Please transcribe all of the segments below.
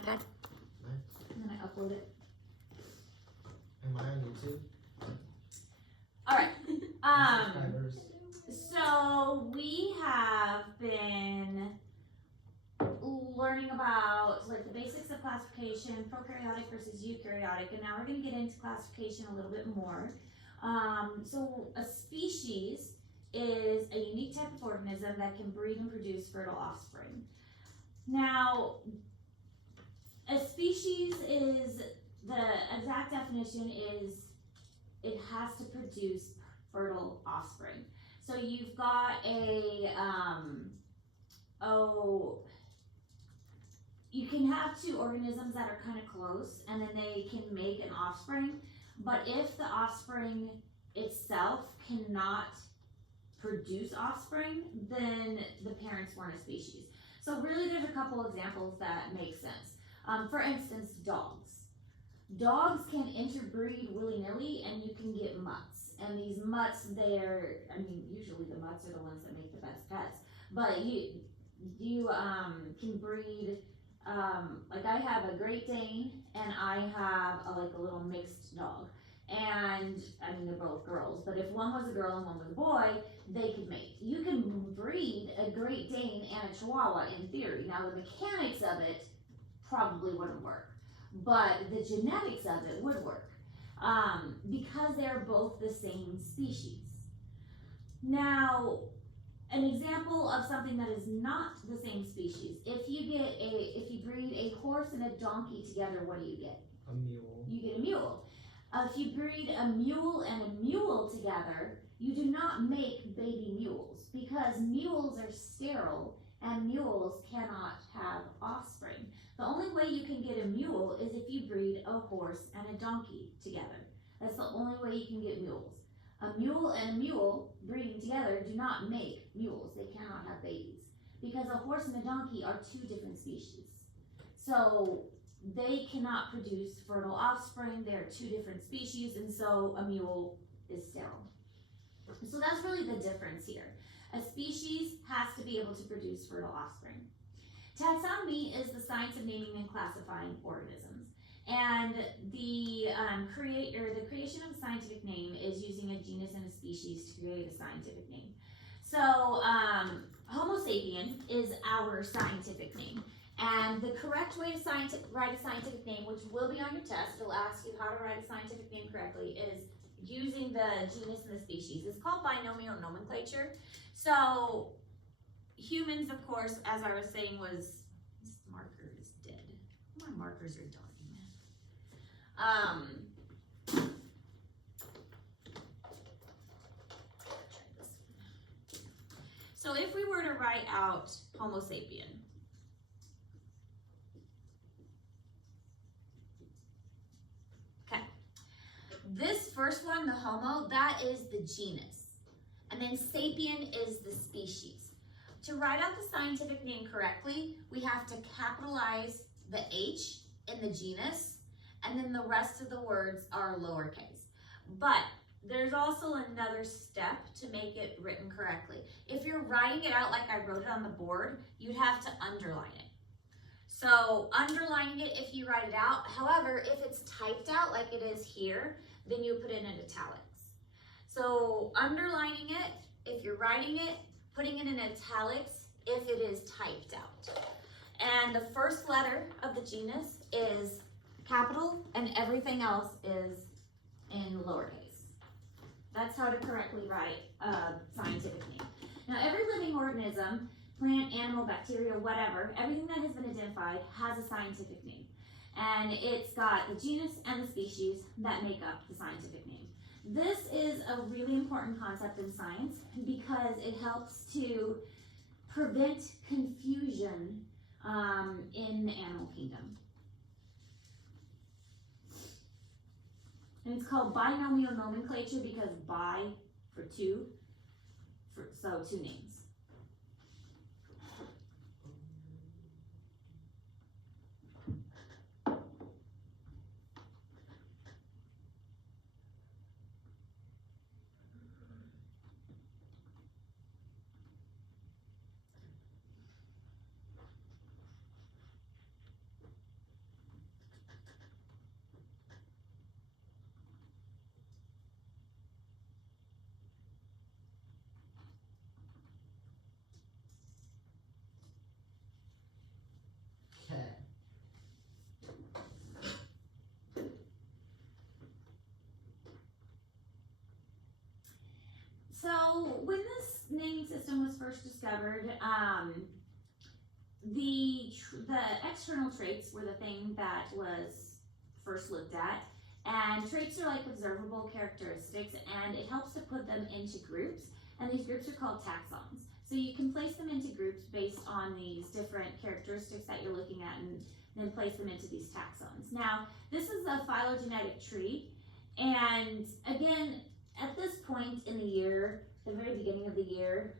iPad. And then I upload it. Am I on YouTube? All right. Subscribers. So we have been learning about like the basics of classification, prokaryotic versus eukaryotic, and now we're going to get into classification a little bit more. So a species is a unique type of organism that can breed and produce fertile offspring. Now, a species is, the exact definition is it has to produce fertile offspring. So you've got you can have two organisms that are kind of close and then they can make an offspring, but if the offspring itself cannot produce offspring, then the parents weren't a species. So really there's a couple examples that make sense. For instance, dogs. Dogs can interbreed willy-nilly and you can get mutts. And these mutts, usually the mutts are the ones that make the best pets. But you can breed, like I have a Great Dane and I have a little mixed dog. And they're both girls, but if one was a girl and one was a boy, they could mate. You can breed a Great Dane and a Chihuahua in theory. Now the mechanics of it probably wouldn't work, but the genetics of it would work because they're both the same species. Now, an example of something that is not the same species, if you breed a horse and a donkey together, what do you get? A mule. You get a mule. If you breed a mule and a mule together, you do not make baby mules because mules are sterile and mules cannot have offspring. The only way you can get a mule is if you breed a horse and a donkey together. That's the only way you can get mules. A mule and a mule breeding together do not make mules. They cannot have babies because a horse and a donkey are two different species. So they cannot produce fertile offspring. They're two different species, and so a mule is sterile. So that's really the difference here. A species has to be able to produce fertile offspring. Taxonomy is the science of naming and classifying organisms. And the creation of a scientific name is using a genus and a species to create a scientific name. So Homo sapien is our scientific name. And the correct way to write a scientific name, which will be on your test, it'll ask you how to write a scientific name correctly, is using the genus and the species. It's called binomial nomenclature. So humans, of course, as I was saying, this marker is dead. My markers are dying. So if we were to write out Homo sapien, this first one, the Homo, that is the genus. And then sapien is the species. To write out the scientific name correctly, we have to capitalize the H in the genus, and then the rest of the words are lowercase. But there's also another step to make it written correctly. If you're writing it out like I wrote it on the board, you'd have to underline it. So underlining it if you write it out. However, if it's typed out like it is here, then you put it in italics. So underlining it if you're writing it, putting it in italics if it is typed out. And the first letter of the genus is capital and everything else is in lowercase. That's how to correctly write a scientific name. Now every living organism, plant, animal, bacteria, whatever, everything that has been identified has a scientific name. And it's got the genus and the species that make up the scientific name. This is a really important concept in science because it helps to prevent confusion in the animal kingdom. And it's called binomial nomenclature because bi for two, so two names. naming system was first discovered, the external traits were the thing that was first looked at, and traits are like observable characteristics, and it helps to put them into groups, and these groups are called taxons. So you can place them into groups based on these different characteristics that you're looking at, and then place them into these taxons. Now, this is a phylogenetic tree, and again, at this point in the year, the very beginning of the year,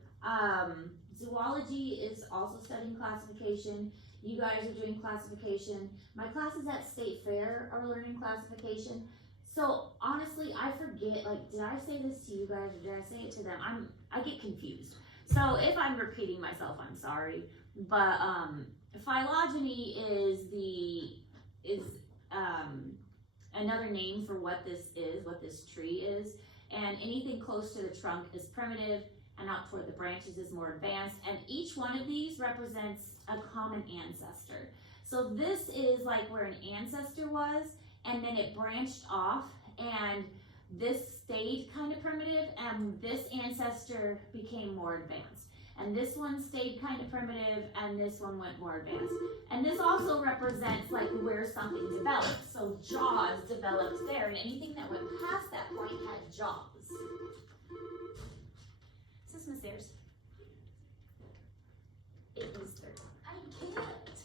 zoology is also studying classification. You guys are doing classification. My classes at State Fair are learning classification. So honestly, I forget, like, did I say this to you guys or did I say it to them? I get confused. So if I'm repeating myself, I'm sorry. But phylogeny is another name for what this tree is. And anything close to the trunk is primitive, and out toward the branches is more advanced. And each one of these represents a common ancestor. So this is like where an ancestor was, and then it branched off, and this stayed kind of primitive, and this ancestor became more advanced. And this one stayed kind of primitive, and this one went more advanced. And this also represents like where something developed. So jaws developed there, and anything that went past that point had jaws. Is this Miss Ayers? It is third. I can't.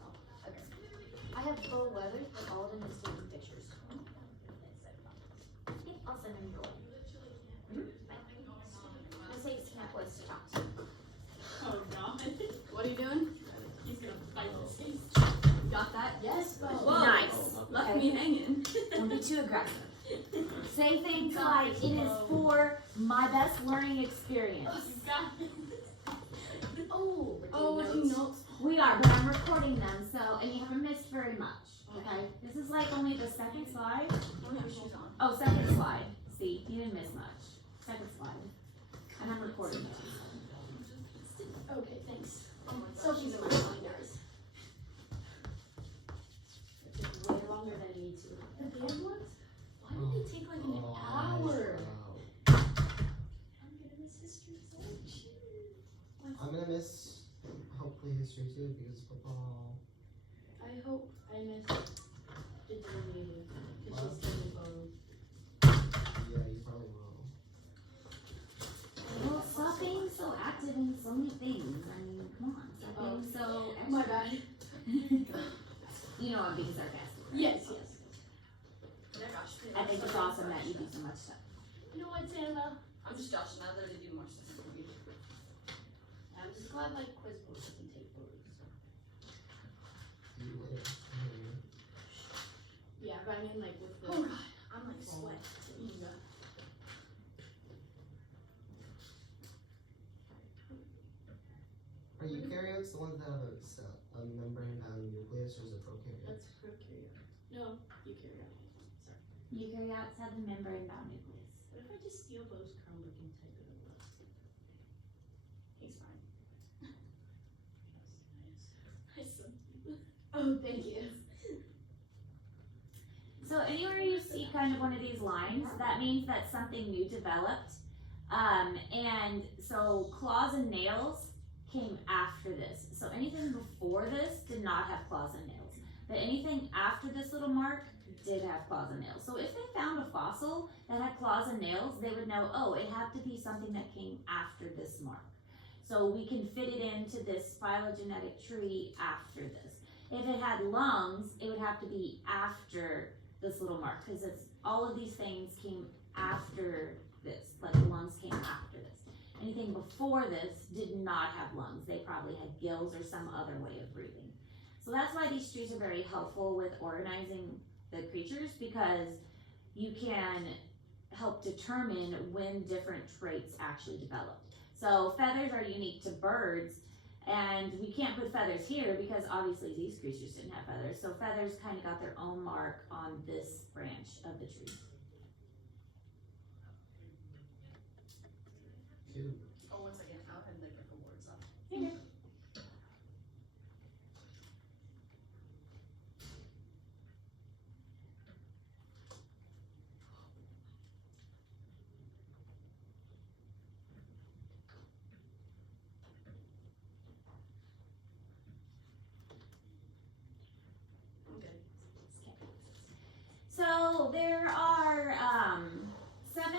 Oh, okay. I have full weathers, but all of them is taking pictures. Yeah, I'll send them your way. This takes Snap West to talk to. Oh god. What are you doing? He's gonna fight this case. Got that? Yes, but Whoa. Nice. Left Okay. me hanging. Don't be too aggressive. Say things like, it is for my best learning experience. Oh, Oh, we're taking notes. We are, but I'm recording them, so, and you haven't missed very much, okay? This is like only the second slide. I don't have shoes on. Oh, second slide. See, you didn't miss much. Second slide. And I'm recording it. okay, thanks. Oh my gosh. Sophie's in my mind, guys. It took way longer than me to. The band ones? Why did they take like an hour? Wow. I'm gonna miss history so much. I'm gonna miss hopefully history too because football. I hope I miss digital media because she's still phone. Yeah, you probably will. Well, stop being so active in so many things. I mean, come on. Stop being so extra. My bad. You know I'm being sarcastic. Right? Yes, yes. I think it's awesome that you do so much stuff. You know what, Santa? I'm just Josh, and I literally do more stuff than you. I'm just glad my quiz book doesn't take photos. You will. Yeah, but I mean like with the. Oh god, I'm like sweat. Yeah. Are eukaryotes the ones that have a membrane bound nucleus, or is it prokaryotes? That's prokaryote. No, eukaryote. Sorry. Eukaryotes have a membrane-bound nucleus. What if I just steal Bo's Chromebook and type it over? He's fine. Oh, thank you. So anywhere you see kind of one of these lines, that means that something new developed. And so claws and nails came after this. So anything before this did not have claws and nails. But anything after this little mark did have claws and nails. So if they found a fossil that had claws and nails, they would know, oh, it had to be something that came after this mark. So we can fit it into this phylogenetic tree after this. If it had lungs, it would have to be after this little mark, because it's all of these things came after this, like the lungs came after this. Anything before this did not have lungs. They probably had gills or some other way of breathing. So that's why these trees are very helpful with organizing the creatures, because you can help determine when different traits actually developed. So feathers are unique to birds, and we can't put feathers here because obviously these creatures didn't have feathers. So feathers kind of got their own mark on this branch of the tree. Cute. Oh, 1 second. I'll have like a word stuff. So there are 7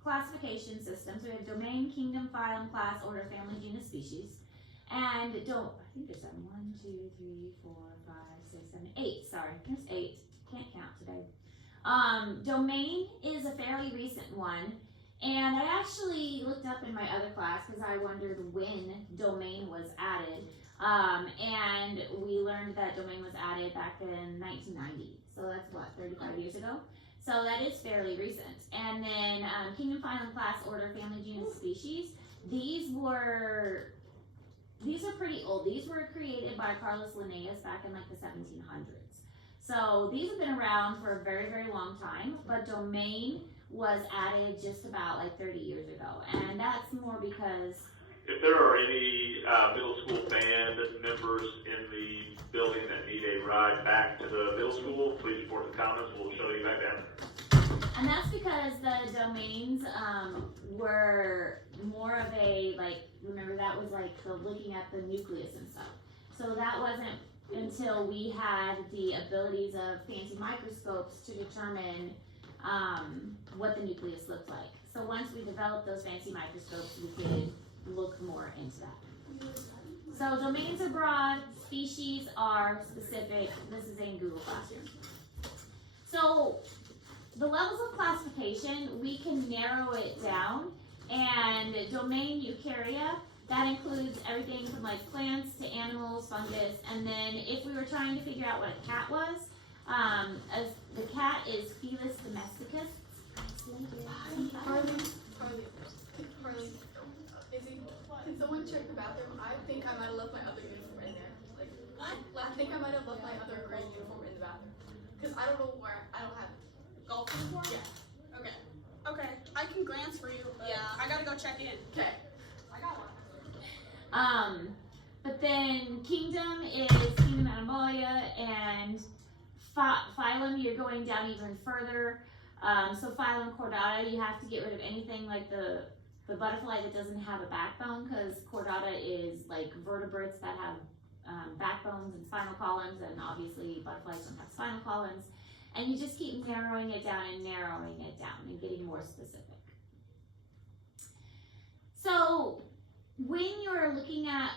classification systems. We have domain, kingdom, phylum, class, order, family, genus, species. And I think there's 7. 1, 2, 3, 4, 5, 6, 7, 8. Sorry, there's 8. Can't count today. Domain is a fairly recent one. And I actually looked up in my other class because I wondered when domain was added. And we learned that domain was added back in 1990. So that's what, 35 years ago? So that is fairly recent. And then kingdom, phylum, class, order, family, genus, species. These are pretty old. These were created by Carlos Linnaeus back in like the 1700s. So these have been around for a very, very long time, but domain was added just about like 30 years ago. And that's more because... If there are any middle school band members in the building that need a ride back to the middle school, please report in the comments. We'll show you back down. And that's because the domains were more of a, like, remember that was like the looking at the nucleus and stuff. So that wasn't until we had the abilities of fancy microscopes to determine what the nucleus looked like. So once we developed those fancy microscopes, we could look more into that. So domains are broad, species are specific. This is in Google Classroom. So the levels of classification, we can narrow it down. And domain eukarya, that includes everything from like plants to animals, fungus. And then if we were trying to figure out what a cat was, as the cat is Felis domesticus. Harley, can someone check the bathroom? I think I might have left my other uniform in there. Like, what? I think I might have left my other gray uniform in the bathroom. Because I don't know where, I don't have it. Golf uniform? Yeah. Okay. Okay. I can glance for you, but I gotta go check in. Okay. I got one. But then kingdom is kingdom Animalia, and phylum, you're going down even further. So phylum Chordata, you have to get rid of anything like the butterfly that doesn't have a backbone, because Chordata is like vertebrates that have backbones and spinal columns, and obviously butterflies don't have spinal columns. And you just keep narrowing it down and narrowing it down and getting more specific. So when you're looking at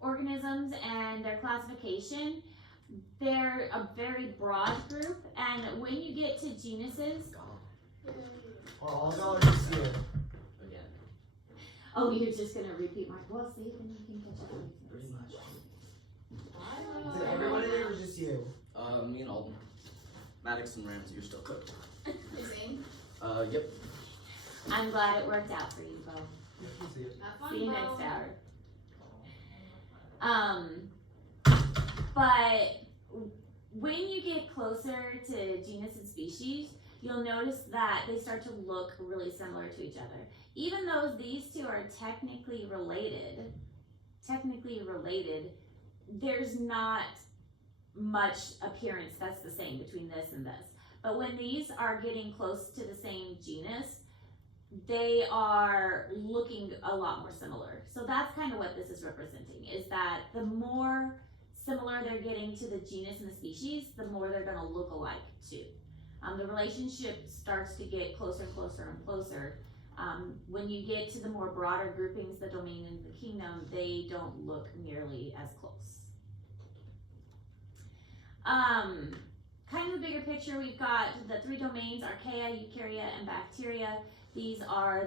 organisms and their classification, they're a very broad group, and when you get to genuses, Or all dollars this year. oh, you're just gonna repeat my, well, see, then you can catch up with me. Pretty much. Did everyone in there or just you? Me and Alden. Maddox and Ramsey are still cooked. Zane? Yep. I'm glad it worked out for you, Bo. Have fun, See you Bo. next hour. But when you get closer to genus and species, you'll notice that they start to look really similar to each other. Even though these two are technically related, there's not much appearance that's the same between this and this. But when these are getting close to the same genus, they are looking a lot more similar. So that's kind of what this is representing, is that the more similar they're getting to the genus and the species, the more they're gonna look alike too. The relationship starts to get closer and closer and closer. When you get to the more broader groupings, the domain and the kingdom, they don't look nearly as close. Kind of a bigger picture, we've got the 3 domains, archaea, eukarya, and bacteria. These are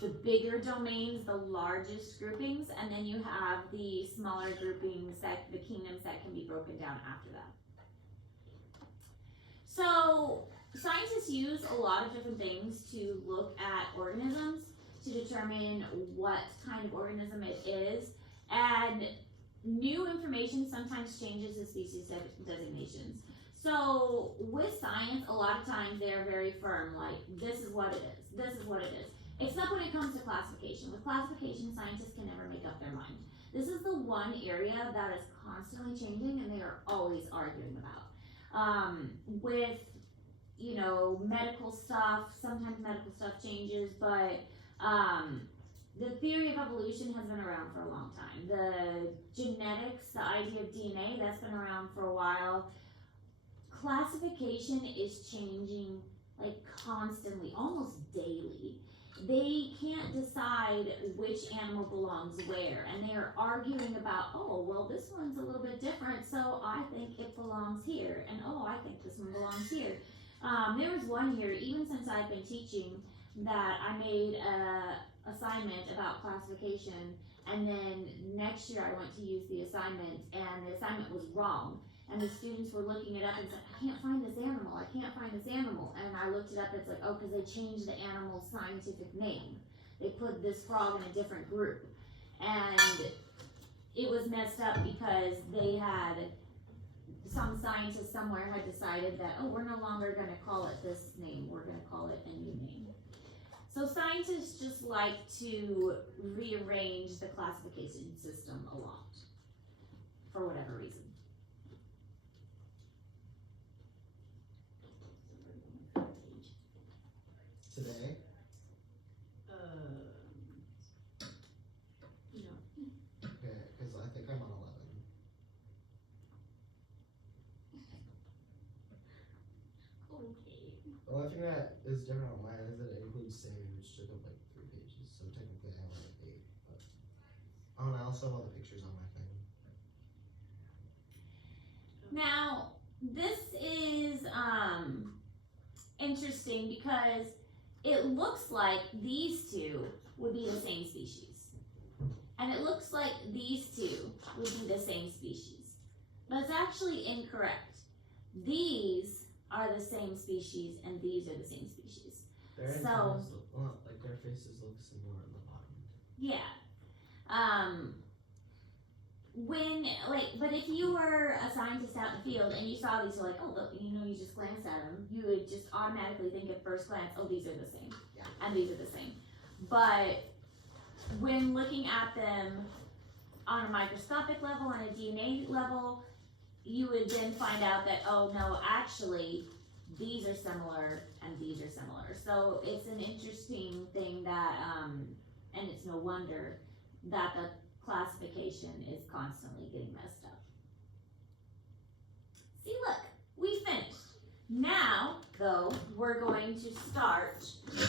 the bigger domains, the largest groupings, and then you have the smaller groupings, the kingdoms that can be broken down after that. So scientists use a lot of different things to look at organisms to determine what kind of organism it is, and new information sometimes changes the species designations. So with science, a lot of times they're very firm, like this is what it is, this is what it is. Except when it comes to classification. With classification, scientists can never make up their mind. This is the one area that is constantly changing and they are always arguing about. With, you know, medical stuff, sometimes medical stuff changes, but the theory of evolution has been around for a long time. The genetics, the idea of DNA, that's been around for a while. classification is changing like constantly, almost daily. They can't decide which animal belongs where, and they are arguing about, oh, well, this one's a little bit different, so I think it belongs here, and oh, I think this one belongs here. There was one year, even since I've been teaching, that I made a assignment about classification, and then next year I went to use the assignment, and the assignment was wrong. And the students were looking it up and said, I can't find this animal, I can't find this animal. And I looked it up, it's like, oh, because they changed the animal's scientific name. They put this frog in a different group. And it was messed up because they had, some scientist somewhere had decided that, oh, we're no longer gonna call it this name, we're gonna call it a new name. So scientists just like to rearrange the classification system a lot, for whatever reason. Today? Okay, because I think I'm on 11. Okay. The only thing that is different on mine is that it includes saving, which took up like 3 pages, so technically I have like 8. But oh, and I also have all the pictures on my thing. Now, this is interesting because it looks like these two would be the same species. And it looks like these two would be the same species. But it's actually incorrect. These are the same species and these are the same species. Their So- antennas look, well, like their faces look similar on the bottom. Yeah. But if you were a scientist out in the field and you saw these, you're like, oh, look, you just glanced at them, you would just automatically think at first glance, oh, these are the same. Yeah. And these are the same. But when looking at them on a microscopic level, on a DNA level, you would then find out that, oh, no, actually, these are similar and these are similar. So it's an interesting thing that, and it's no wonder that the classification is constantly getting messed up. See, look, we finished. Now, though, we're going to start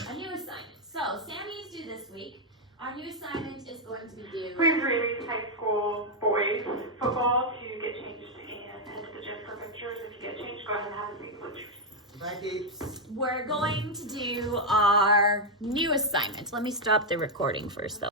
a new assignment. So, Sammy's due this week. Our new assignment is going to be due. We've released high school boys football to get changed and head to the gym for pictures. If you get changed, go ahead and have a seat with pictures. Bye, peeps. We're going to do our new assignment. Let me stop the recording first, though.